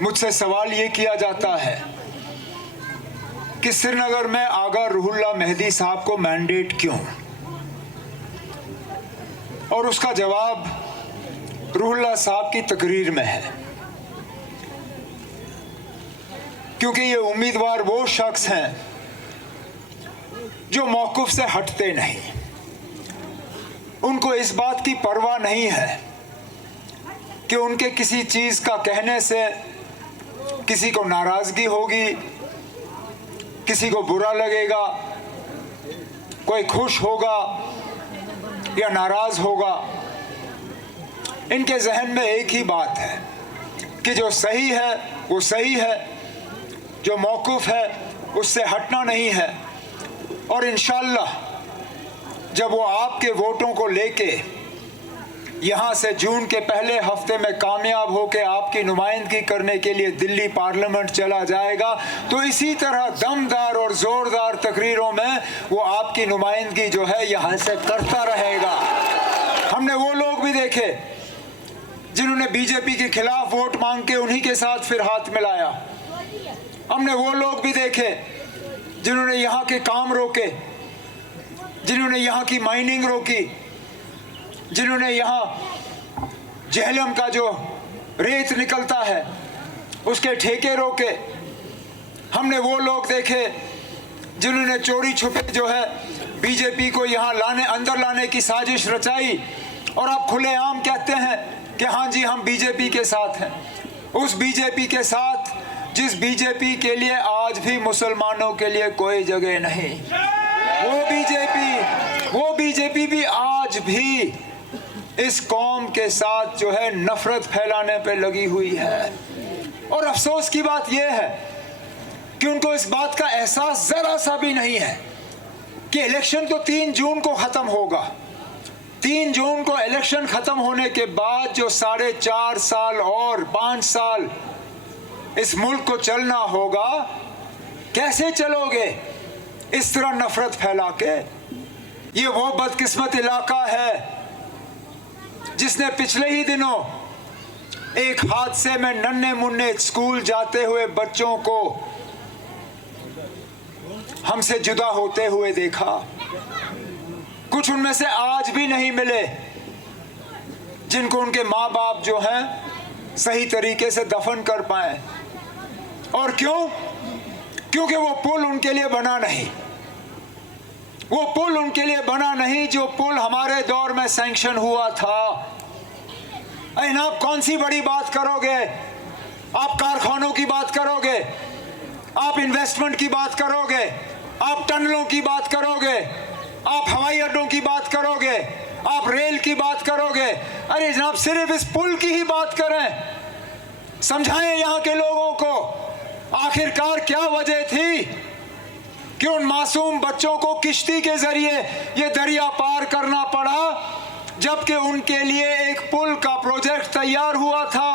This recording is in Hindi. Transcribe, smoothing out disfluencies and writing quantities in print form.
मुझसे सवाल ये किया जाता है कि श्रीनगर में आगा रूहुल्लाह मेहदी साहब को मैंडेट क्यों, और उसका जवाब रूहुल्लाह साहब की तकरीर में है। क्योंकि ये उम्मीदवार वो शख्स हैं जो मौक़िफ़ से हटते नहीं, उनको इस बात की परवाह नहीं है कि उनके किसी चीज़ का कहने से किसी को नाराज़गी होगी, किसी को बुरा लगेगा, कोई खुश होगा या नाराज़ होगा। इनके जहन में एक ही बात है कि जो सही है वो सही है, जो मौक़िफ़ है उससे हटना नहीं है। और इंशाअल्लाह जब वो आपके वोटों को लेके यहाँ से जून के पहले हफ्ते में कामयाब होकर आपकी नुमाइंदगी करने के लिए दिल्ली पार्लियामेंट चला जाएगा, तो इसी तरह दमदार और ज़ोरदार तकरीरों में वो आपकी नुमाइंदगी जो है यहाँ से करता रहेगा। हमने वो लोग भी देखे जिन्होंने बीजेपी के खिलाफ वोट मांग के उन्हीं के साथ फिर हाथ मिलाया। हमने वो लोग भी देखे जिन्होंने यहाँ के काम रोके, जिन्होंने यहाँ की माइनिंग रोकी, जिन्होंने यहाँ जहलम का जो रेत निकलता है उसके ठेके रोके। हमने वो लोग देखे जिन्होंने चोरी छुपे जो है बीजेपी को यहाँ अंदर लाने की साजिश रचाई, और आप खुलेआम कहते हैं कि हाँ जी हम बीजेपी के साथ हैं। उस बीजेपी के साथ जिस बीजेपी के लिए आज भी मुसलमानों के लिए कोई जगह नहीं, वो बीजेपी भी आज भी इस कौम के साथ जो है नफरत फैलाने पे लगी हुई है। और अफसोस की बात यह है कि उनको इस बात का एहसास जरा सा भी नहीं है कि इलेक्शन तो 3 जून को ख़त्म होगा। 3 जून को इलेक्शन ख़त्म होने के बाद जो 4.5 साल और 5 साल इस मुल्क को चलना होगा, कैसे चलोगे इस तरह नफरत फैला के? ये वो बदकिस्मत इलाका है जिसने पिछले ही दिनों एक हादसे में नन्हे मुन्ने स्कूल जाते हुए बच्चों को हमसे जुदा होते हुए देखा। कुछ उनमें से आज भी नहीं मिले जिनको उनके माँ बाप जो हैं सही तरीके से दफन कर पाए। और क्यों? क्योंकि वो पुल उनके लिए बना नहीं, वो पुल उनके लिए बना नहीं जो पुल हमारे दौर में सैंक्शन हुआ था। आप कौन सी बड़ी बात करोगे? आप कारखानों की बात करोगे, आप इन्वेस्टमेंट की बात करोगे, आप टनलों की बात करोगे, आप हवाई अड्डों की बात करोगे, आप रेल की बात करोगे। अरे जनाब सिर्फ इस पुल की ही बात करें, समझाएं यहाँ के लोगों को आखिरकार क्या वजह थी कि उन मासूम बच्चों को किश्ती के जरिए ये दरिया पार करना पड़ा, जबकि उनके लिए एक पुल का प्रोजेक्ट तैयार हुआ था।